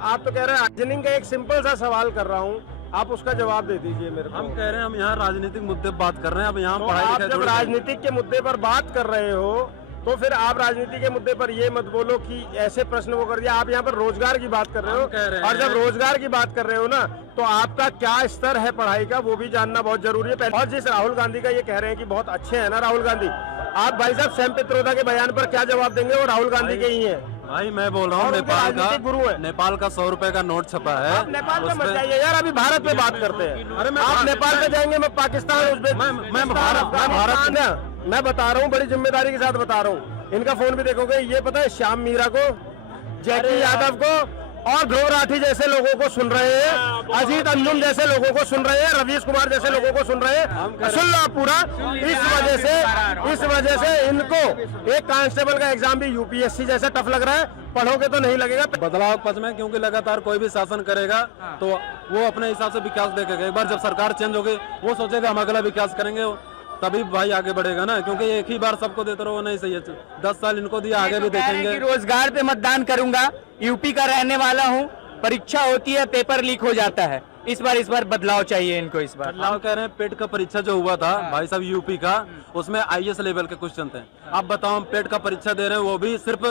आप तो कह रहे हैं रीजनिंग का एक सिंपल सा सवाल कर रहा हूँ, आप उसका जवाब दे दीजिए मेरे को। हम कह रहे हैं हम यहाँ राजनीतिक मुद्दे पर बात कर रहे हैं। अब यहाँ तो पढ़ाई आप लिखाई जब थोड़ी- राजनीतिक के मुद्दे पर बात कर रहे हो तो फिर आप राजनीति के मुद्दे पर ये मत बोलो कि ऐसे प्रश्न वो कर दिया। आप यहाँ पर रोजगार की बात कर रहे हम कह रहे हो, और जब हैं- रोजगार की बात कर रहे हो ना, तो आपका क्या स्तर है पढ़ाई का वो भी जानना बहुत जरूरी है। और जिस राहुल गांधी का ये कह रहे हैं कि बहुत अच्छे हैं ना राहुल गांधी, आप भाई साहब सैम पित्रोदा के बयान पर क्या जवाब देंगे? वो राहुल गांधी के ही हैं। भाई मैं बोल रहा हूँ और उनके राजनीतिक गुरु है। नेपाल का 100 रुपए का नोट छपा है। आप नेपाल पे मत उसपे- जाइए यार, अभी भारत पे बात करते हैं। अरे मैं आप नेपाल पे जाएंगे, मैं पाकिस्तान, मैं भारत ना, मैं बता रहा हूँ, बड़ी जिम्मेदारी के साथ बता रहा हूँ। इनका फोन भी देखोगे, ये पता है श्याम मीरा को, जैकी यादव को और ध्रुव राठी जैसे लोगों को सुन रहे हैं, अजीत अंजुम जैसे लोगों को सुन रहे हैं, रवीश कुमार जैसे लोगों को सुन रहे हैं। सुन लो पूरा। इस वजह से इनको एक कांस्टेबल का एग्जाम भी यूपीएससी जैसा टफ लग रहा है। पढ़ोगे तो नहीं लगेगा। बदलाव पक्ष में, क्योंकि लगातार कोई भी शासन करेगा तो वो अपने हिसाब से विकास देखेगा। एक बार जब सरकार चेंज हो गई, वो सोचेगा हम अगला विकास करेंगे, तभी भाई आगे बढ़ेगा ना। क्योंकि एक ही बार सबको देते रहो, वो नहीं सही है। 10 साल इनको दिया, आगे भी देखेंगे। रोजगार पे मतदान करूंगा, यूपी का रहने वाला हूँ, परीक्षा होती है, पेपर लीक हो जाता है। इस बार बदलाव चाहिए इनको। इस बार बदलाव कह रहे हैं। पेट का परीक्षा जो हुआ था भाई साहब यूपी का, उसमें आईएएस लेवल के क्वेश्चन थे। आप बताओ, हम पेट का परीक्षा दे रहे हैं, वो भी सिर्फ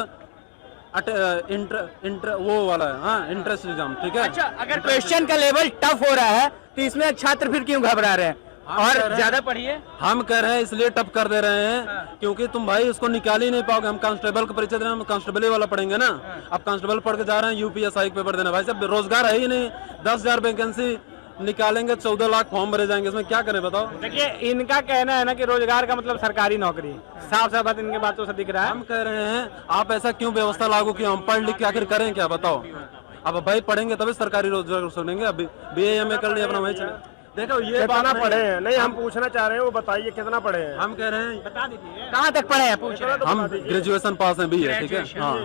इंटर वो वाला है, हाँ, इंट्रेंस एग्जाम, ठीक है। अच्छा, अगर क्वेश्चन का लेवल टफ हो रहा है तो इसमें छात्र फिर क्यों घबरा रहे हैं? और ज्यादा पढ़िए। हम कह रहे हैं इसलिए टफ कर दे रहे हैं क्योंकि तुम भाई उसको निकाल ही नहीं पाओगे। हम कांस्टेबल की परीक्षा दे रहे हैं, हम कांस्टेबल ही वाला पढ़ेंगे ना। अब कांस्टेबल पढ़ के जा रहे हैं यूपीएसआई पेपर देना। भाई साहब रोजगार है ही नहीं। 10,000 वैकेंसी निकालेंगे, 14 लाख फॉर्म भरे जाएंगे, इसमें क्या करें बताओ। देखिए, इनका कहना है ना कि रोजगार का मतलब सरकारी नौकरी। साफ साफ बात इनके बातों से दिख रहा है। हम कह रहे हैं आप ऐसा क्यों व्यवस्था लागू किया? हम पढ़ लिख के आखिर करें क्या बताओ? अब भाई पढ़ेंगे तभी सरकारी रोजगार सुनेंगे। अभी BA MA कर लिए, अपना वही चले। देखो ये कितना बात पढ़े हैं? नहीं, हम पूछना चाह रहे हैं, वो बताइए कितना पढ़े हैं। हम कह रहे हैं बता दीजिए कहाँ तक पढ़े हैं, पूछ रहे हैं। हम ग्रेजुएशन पास हैं, BA, ठीक है। हाँ,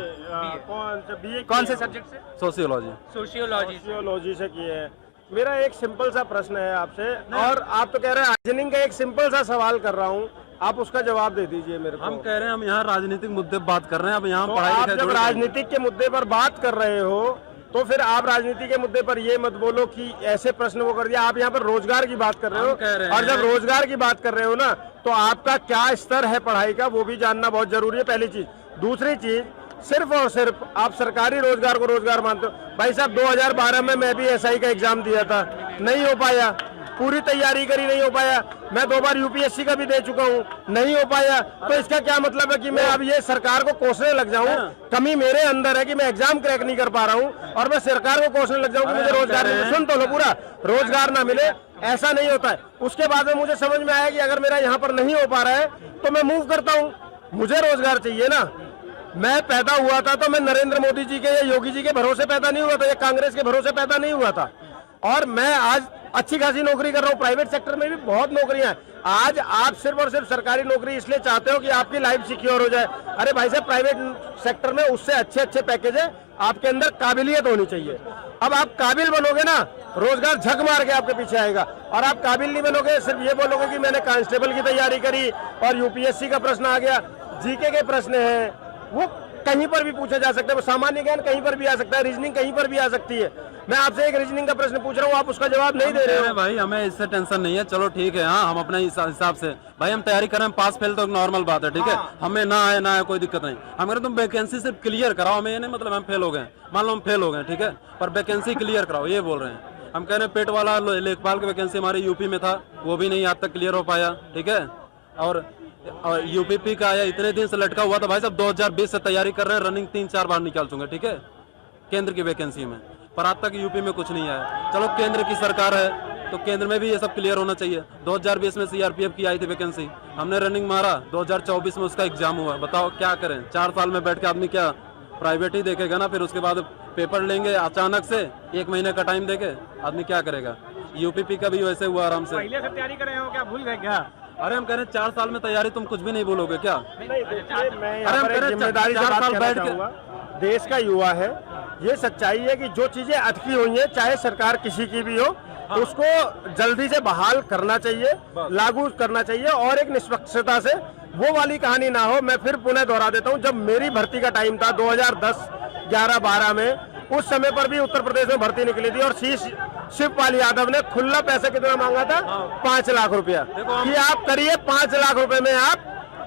कौन से सब्जेक्ट से? सोशियोलॉजी। सोशियोलॉजी से किए हैं। मेरा एक सिंपल सा प्रश्न है आपसे, और आप तो कह रहे हैं रीजनिंग का एक सिंपल सा सवाल कर रहा हूँ, आप उसका जवाब दे दीजिए मेरे को। हम कह रहे हैं हम यहाँ राजनीतिक मुद्दे पर बात कर रहे हैं। अब यहाँ तो पढ़ाई आप लिखाई जब थोड़ी- राजनीतिक के मुद्दे पर बात कर रहे हो तो फिर आप राजनीति के मुद्दे पर ये मत बोलो कि ऐसे प्रश्न वो कर दिया। आप यहाँ पर रोजगार की बात कर रहे हम कह रहे हो, और जब हैं- रोजगार की बात कर रहे हो ना, तो आपका क्या स्तर है पढ़ाई का वो भी जानना बहुत जरूरी है, पहली चीज। दूसरी चीज, सिर्फ और सिर्फ आप सरकारी रोजगार को रोजगार मानते हो। भाई साहब 2012 में मैं भी SI का एग्जाम दिया था, नहीं हो पाया। पूरी तैयारी करी, नहीं हो पाया। मैं 2 बार UPSC का भी दे चुका हूँ, नहीं हो पाया। तो इसका क्या मतलब है कि मैं अब ये सरकार को कोसने लग जाऊँ? कमी मेरे अंदर है कि मैं एग्जाम क्रैक नहीं कर पा रहा हूँ, और मैं सरकार को कोसने लग जाऊँ कि मुझे रोजगार नहीं मिले। सुन तो लो पूरा, रोजगार ना मिले, ऐसा नहीं होता है। उसके बाद में मुझे समझ में आया कि अगर मेरा यहाँ पर नहीं हो पा रहा है तो मैं मूव करता हूँ। मुझे रोजगार चाहिए ना। मैं पैदा हुआ था तो मैं नरेंद्र मोदी जी के या योगी जी के भरोसे पैदा नहीं हुआ था, या कांग्रेस के भरोसे पैदा नहीं हुआ था। और मैं आज अच्छी खासी नौकरी कर रहा हूँ। प्राइवेट सेक्टर में भी बहुत नौकरियां हैं। आज आप सिर्फ और सिर्फ सरकारी नौकरी इसलिए चाहते हो कि आपकी लाइफ सिक्योर हो जाए। अरे भाई साहब, प्राइवेट सेक्टर में उससे अच्छे अच्छे पैकेज है। आपके अंदर काबिलियत होनी चाहिए। अब आप काबिल बनोगे ना, रोजगार झक मार के आपके पीछे आएगा। और आप काबिल नहीं बनोगे, सिर्फ ये बोलोगे कि मैंने कांस्टेबल की तैयारी करी और UPSC का प्रश्न आ गया। GK के प्रश्न है, वो कहीं पर भी पूछा जा सकता है। वो सामान्य ज्ञान कहीं पर भी आ सकता है, रीजनिंग कहीं पर भी आ सकती है। मैं आपसे एक रीजनिंग का प्रश्न पूछ रहा हूँ, आप उसका जवाब नहीं दे रहे हो। भाई हमें इससे टेंशन नहीं है, चलो ठीक है। हाँ, हम अपने हिसाब से भाई हम तैयारी कर रहे हैं। पास फेल तो नॉर्मल बात है, ठीक है। हमें ना आए कोई दिक्कत नहीं। हम कह रहे तुम वैकेंसी सिर्फ क्लियर कराओ। हमें ये नहीं मतलब हम फेल हो गए, मान लो हम फेल हो गए, ठीक है, पर वैकेंसी क्लियर कराओ, ये बोल रहे हैं। हम कह रहे हैं पेट वाला लेखपाल की वैकेंसी हमारे यूपी में था, वो भी नहीं आज तक क्लियर हो पाया, ठीक है। और UPP का आया, इतने दिन से लटका हुआ था। भाई साहब 2020 से तैयारी कर रहे हैं, रनिंग 3-4 बार निकाल चुके, ठीक है, केंद्र की वैकेंसी में, पर आज तक यूपी में कुछ नहीं आया। चलो केंद्र की सरकार है तो केंद्र में भी ये सब क्लियर होना चाहिए। 2020 में CRPF की आई थी वैकेंसी, हमने रनिंग मारा, 2024 में उसका एग्जाम हुआ। बताओ क्या करें? 4 साल में बैठ के आदमी क्या प्राइवेट ही देखेगा ना? फिर उसके बाद पेपर लेंगे अचानक से, 1 महीने का टाइम देके आदमी क्या करेगा? UPP का भी वैसे हुआ आराम से। पहले से तैयारी कर रहे हो क्या, भूल गए क्या? अरे हम कह रहे हैं 4 साल में तैयारी, तुम कुछ भी नहीं बोलोगे क्या? नहीं, देखिए, मैं यहाँ अरे हम पर कह एक रहे जिम्मेदारी से 4 बात साल करना बैठ के- चाहूंगा। देश का युवा है, ये सच्चाई है कि जो चीजें अटकी हुई हैं, चाहे सरकार किसी की भी हो, उसको जल्दी से बहाल करना चाहिए, लागू करना चाहिए, और एक निष्पक्षता से। वो वाली कहानी ना हो। मैं फिर पुनः दोहरा देता हूँ, जब मेरी भर्ती का टाइम था 2010, 11, 12 में, उस समय पर भी उत्तर प्रदेश में भर्ती निकली थी और शिवपाल यादव ने खुला पैसा कितना मांगा था? 5 लाख रुपया कि आप करिए 5 लाख रुपए में आप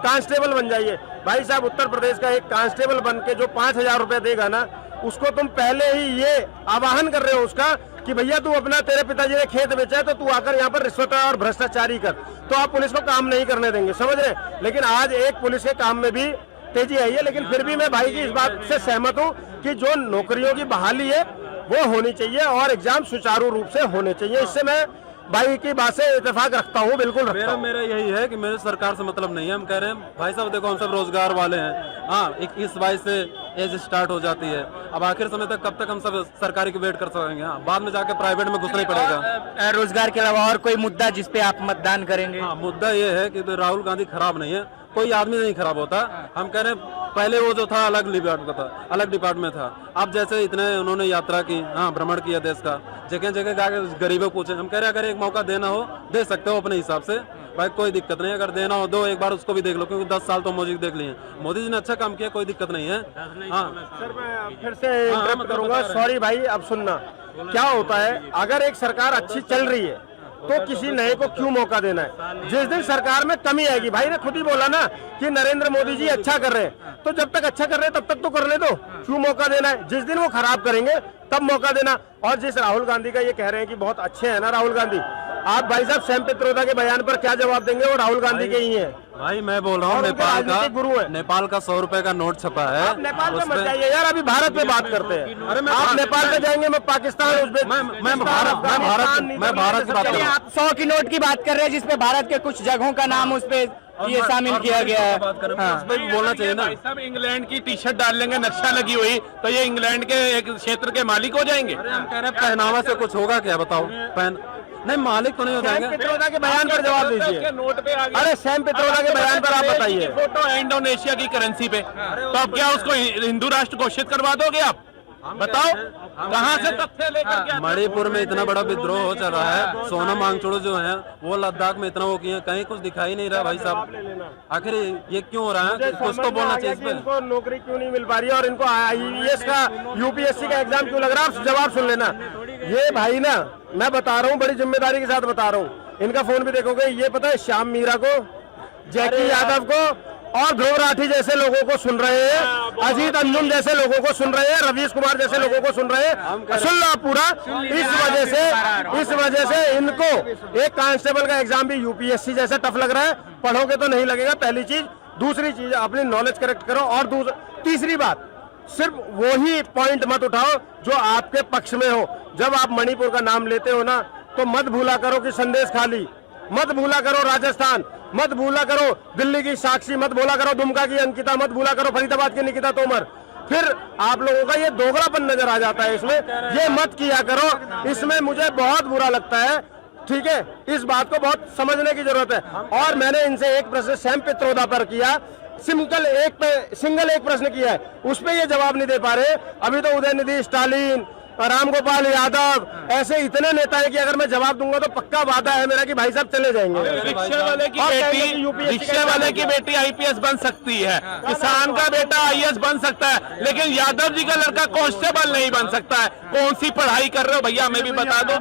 कांस्टेबल बन जाइए। भाई साहब, उत्तर प्रदेश का एक कांस्टेबल बन के जो 5,000 रुपए देगा ना, उसको तुम पहले ही ये आवाहन कर रहे हो उसका कि भैया तू अपना, तेरे पिताजी ने खेत बेचा है तो तू आकर यहाँ पर रिश्वत और भ्रष्टाचारी कर, तो आप पुलिस को काम नहीं करने देंगे, समझ रहे? लेकिन आज एक पुलिस के काम में भी तेजी आई है, लेकिन फिर भी मैं भाई की इस बात से सहमत हूँ कि जो नौकरियों की बहाली है वो होनी चाहिए और एग्जाम सुचारू रूप से होने चाहिए। इससे मैं भाई की बात से इत्तेफाक रखता हूँ, बिल्कुल रखता हूँ। मेरा यही है कि मेरे सरकार से मतलब नहीं है। हम कह रहे हैं भाई साहब देखो, हम सब रोजगार वाले हैं। हाँ, 21-22 से एज स्टार्ट हो जाती है। अब आखिर समय तक कब तक हम सब सरकारी की वेट कर सकेंगे? हाँ, बाद में जाके प्राइवेट में घुसना ही पड़ेगा। रोजगार के अलावा और कोई मुद्दा जिसपे आप मतदान करेंगे? हाँ, मुद्दा ये है कि तो राहुल गांधी खराब नहीं है, कोई आदमी नहीं खराब होता। हम कह रहे हैं पहले वो जो था अलग डिपार्टमेंट था। अब जैसे इतने उन्होंने यात्रा की, हाँ, भ्रमण किया देश का, जगह जगह जाकर गरीबों को पूछे। हम कह रहे हैं अगर एक मौका देना हो दे सकते हो अपने हिसाब से, भाई कोई दिक्कत नहीं। अगर देना हो दो, एक बार उसको भी देख लो, क्योंकि 10 साल तो मोदी देख लिए। मोदी जी ने अच्छा काम किया, कोई दिक्कत नहीं है। हाँ सर, मैं फिर से इंटरप्ट करूंगा, सॉरी भाई। अब सुनना, क्या होता है, अगर एक सरकार अच्छी चल रही है तो किसी नए को क्यों मौका देना है? जिस दिन सरकार में कमी आएगी, भाई ने खुद ही बोला ना कि नरेंद्र मोदी जी अच्छा कर रहे हैं, तो जब तक अच्छा कर रहे हैं तब तक तो करने दो, क्यों मौका देना है? जिस दिन वो खराब करेंगे तब मौका देना। और जिस राहुल गांधी का ये कह रहे हैं कि बहुत अच्छे हैं ना राहुल गांधी, आप भाई साहब सैम पित्रोदा के बयान पर क्या जवाब देंगे? वो राहुल गांधी के ही हैं भाई, मैं बोल रहा हूँ और उनके राजनीतिक गुरु हैं। नेपाल का 100 रुपए का नोट छपा है। आप नेपाल में मत जाइए यार, अभी भारत में बात करते हैं। अरे आप नेपाल में जाएंगे, मैं पाकिस्तान, मैं भारत की बात कर रहा हूँ। आप 100 की नोट की बात कर रहे हैं जिसपे भारत के कुछ जगहों का नाम उस पे ये शामिल किया गया है। हाँ, उस पे भी बोलना चाहिए ना। सब इंग्लैंड की टी शर्ट डाल लेंगे नक्शा लगी हुई, तो ये इंग्लैंड के एक क्षेत्र के मालिक हो जाएंगे। हम कह रहे हैं पहनावा से कुछ होगा क्या? बताओ। नहीं, मालिक तो नहीं हो सैम जाएंगे। पित्रोदा के बयान पर जवाब दीजिए। नोट पे आ गया। अरे सैम पित्रोदा के बयान पर आप बताइए। फोटो है इंडोनेशिया की करेंसी पे, तो अब क्या उसको हिंदू राष्ट्र घोषित करवा दोगे आप? बताओ कहाँ से तथ्य लेकर के? मणिपुर में इतना बड़ा विद्रोह चल रहा है, सोनम वांगचुक जो है वो लद्दाख में इतना वो किए, कहीं कुछ दिखाई नहीं रहा। भाई साहब आखिर ये क्यों हो रहा है? कुछ तो बोलना चाहिए इस पे। इनको नौकरी क्यों नहीं मिल पा रही है और इनको IAS का, UPSC का एग्जाम क्यों लग रहा है? आप जवाब सुन लेना। ये भाई ना, मैं बता रहा हूँ, बड़ी जिम्मेदारी के साथ बता रहा हूँ, इनका फोन भी देखोगे। ये पता है, श्याम मीरा को, जैकी यादव को और ध्रुव राठी जैसे लोगों को सुन रहे हैं, अजीत अंजुम जैसे लोगों को सुन रहे हैं, रवीश कुमार जैसे लोगों को सुन रहे हैं। सुन लो पूरा। इस वजह से इनको एक कांस्टेबल का एग्जाम भी UPSC जैसा टफ लग रहा है। पढ़ोगे तो नहीं लगेगा, पहली चीज। दूसरी चीज, अपनी नॉलेज करेक्ट करो। और तीसरी बात, सिर्फ वही पॉइंट मत उठाओ जो आपके पक्ष में हो। जब आप मणिपुर का नाम लेते हो ना, तो मत भूला करो कि संदेश खाली, मत भूला करो राजस्थान, मत भूला करो दिल्ली की साक्षी, मत भूला करो दुमका की अंकिता, मत भूला करो फरीदाबाद की निकिता तोमर। फिर आप लोगों का ये दोगलापन नजर आ जाता है इसमें। ये मत किया करो, इसमें मुझे बहुत बुरा लगता है। ठीक है, इस बात को बहुत समझने की जरूरत है। और मैंने इनसे एक प्रश्न सैम पित्रोदा पर किया, सिंगल एक प्रश्न किया है, उस पर ये जवाब नहीं दे पा रहे। अभी तो उदयनिधि स्टालिन, रामगोपाल यादव, ऐसे इतने नेता है कि अगर मैं जवाब दूंगा तो पक्का वादा है मेरा कि भाई साहब चले जाएंगे। रिक्शे वाले की बेटी IPS बन सकती है, किसान का बेटा IAS बन सकता है, लेकिन यादव जी का लड़का कांस्टेबल नहीं बन सकता है। कौन सी पढ़ाई कर रहे हो भैया, हमें भी बता दो।